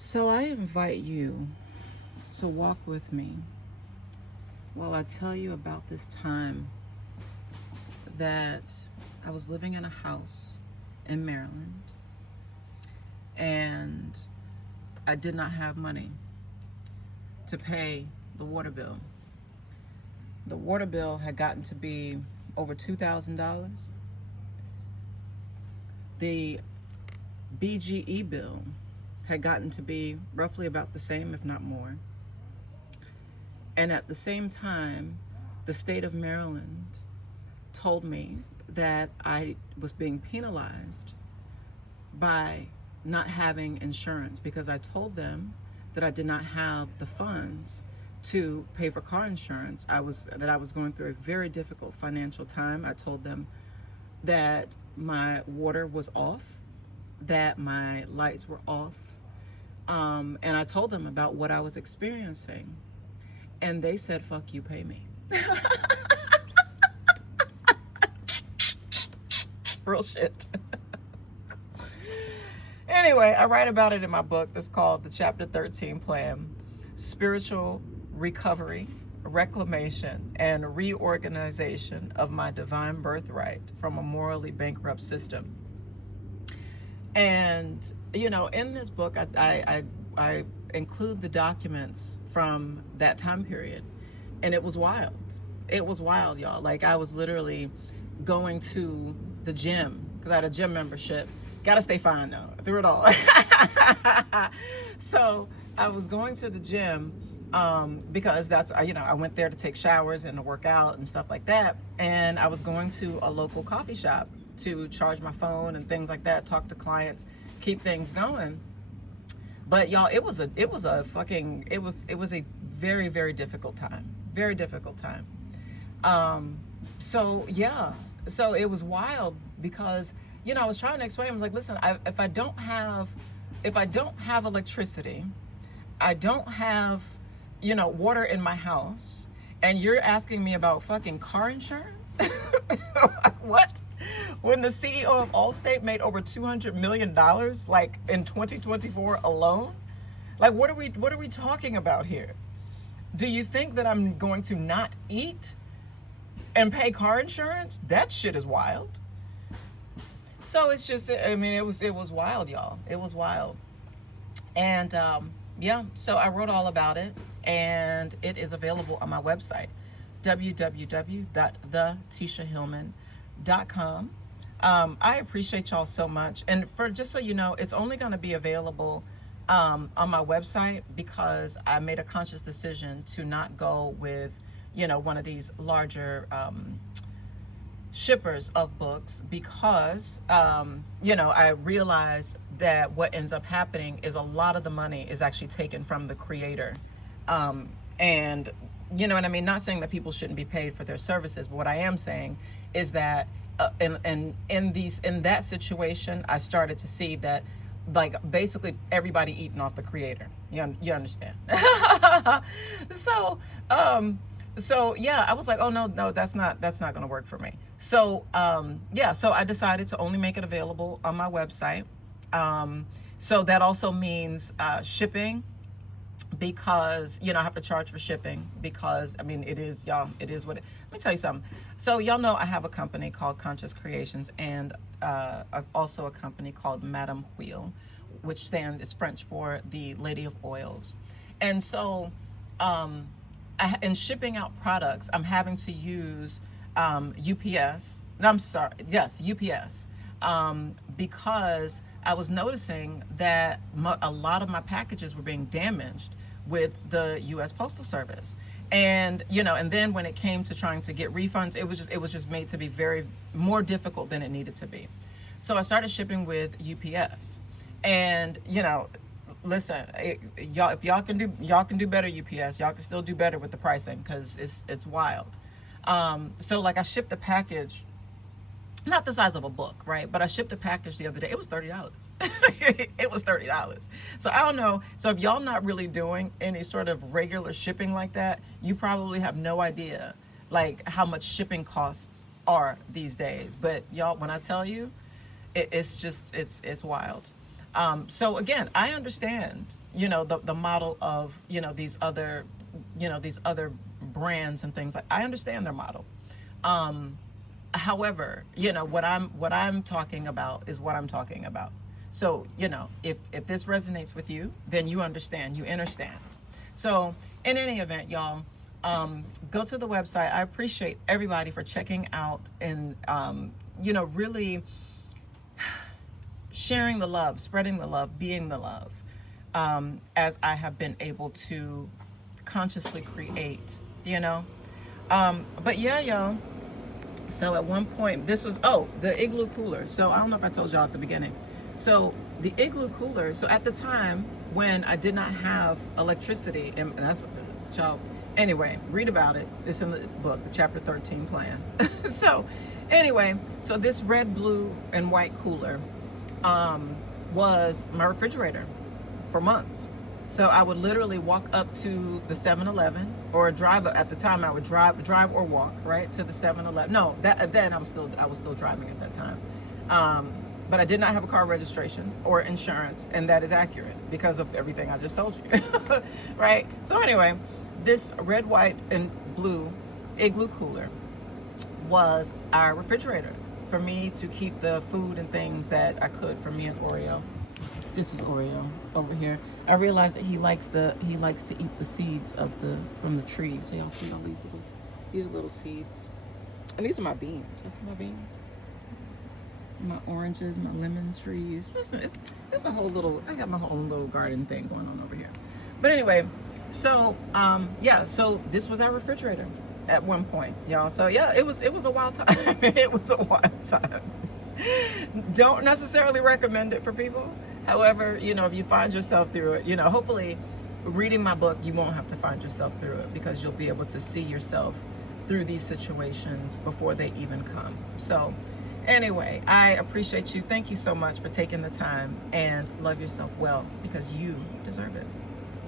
So I invite you to walk with me while I tell you about this time that I was living in a house in Maryland and I did not have money to pay the water bill. The water bill had gotten to be over $2,000. The BGE bill had gotten to be roughly about the same, if not more. And at the same time, the state of Maryland told me that I was being penalized by not having insurance because I told them that I did not have the funds to pay for car insurance. I was going through a very difficult financial time. I told them that my water was off, that my lights were off, and I told them about what I was experiencing, and they said, "Fuck you, pay me." Real shit. Anyway, I write about it in my book that's called The Chapter 13 Plan: Spiritual Recovery, Reclamation, and Reorganization of My Divine Birthright from a Morally Bankrupt System. And, you know, in this book, I include the documents from that time period. And it was wild. It was wild, y'all. Like, I was literally going to the gym because I had a gym membership. Gotta stay fine though, through it all. So I was going to the gym because that's, you know, I went there to take showers and to work out and stuff like that. And I was going to a local coffee shop to charge my phone and things like that, talk to clients, keep things going. But y'all, it was a very, very difficult time. Very difficult time. So yeah, so it was wild because, you know, I was trying to explain, I was like, listen, if I don't have electricity, I don't have, you know, water in my house, and you're asking me about fucking car insurance? What? When the CEO of Allstate made over $200 million, like in 2024 alone? Like, what are we talking about here? Do you think that I'm going to not eat and pay car insurance? That shit is wild. So it's just, I mean, it was wild, y'all. It was wild. And yeah, so I wrote all about it, and it is available on my website, www.thetishahillman.com. I appreciate y'all so much. And for just so you know, it's only going to be available on my website because I made a conscious decision to not go with, you know, one of these larger shippers of books because, you know, I realized that what ends up happening is a lot of the money is actually taken from the creator. And, you know what I mean? Not saying that people shouldn't be paid for their services, but what I am saying is that in that situation, I started to see that, like, basically everybody eating off the creator. You understand? So yeah, I was like, oh no, that's not going to work for me. So yeah, so I decided to only make it available on my website. So that also means shipping, because, you know, I have to charge for shipping because, I mean, it is, y'all, it is what it, let me tell you something. So y'all know I have a company called Conscious Creations, and also a company called Madame Wheel, which it's French for the Lady of Oils. And so in shipping out products, I'm having to use UPS. No, I'm sorry. Yes, UPS. Because I was noticing that a lot of my packages were being damaged with the U.S. Postal Service. And, you know, and then when it came to trying to get refunds, it was just made to be more difficult than it needed to be. So I started shipping with UPS. And, you know, listen, y'all, if y'all can do better, UPS, y'all can still do better with the pricing, because it's wild. So like, I shipped a package, not the size of a book, right? But I shipped a package the other day. It was $30. It was $30. So I don't know. So if y'all not really doing any sort of regular shipping like that, you probably have no idea like how much shipping costs are these days. But y'all, when I tell you, it's wild. So again, I understand, the model of, these other brands and things. Like, I understand their model. However, what I'm talking about is what I'm talking about. So, if this resonates with you, then you understand, you understand. So in any event, y'all, go to the website. I appreciate everybody for checking out and, really sharing the love, spreading the love, being the love, as I have been able to consciously create, but yeah, y'all. So at one point, this was, the igloo cooler. So I don't know if I told y'all at the beginning. So the igloo cooler, so at the time when I did not have electricity, and that's, child, anyway, read about it. It's in the book, the chapter 13 plan. So anyway, so this red, blue, and white cooler was my refrigerator for months. So I would literally walk up to the 7-Eleven or drive. At the time, I would drive or walk right to the 7-Eleven. No, then I was still driving at that time. But I did not have a car registration or insurance, and that is accurate because of everything I just told you, right? So anyway, this red, white, and blue igloo cooler was our refrigerator for me to keep the food and things that I could for me and Oreo. This is Oreo over here. I realized that he likes to eat the seeds from the trees. So y'all see all these little seeds. And these are my beans. That's my beans. My oranges, my lemon trees. It's a whole little, I got my own little garden thing going on over here. But anyway, so so this was our refrigerator at one point, y'all. So yeah, it was a wild time. It was a wild time. Don't necessarily recommend it for people. However, if you find yourself through it, hopefully reading my book, you won't have to find yourself through it, because you'll be able to see yourself through these situations before they even come. So anyway, I appreciate you. Thank you so much for taking the time, and love yourself well, because you deserve it.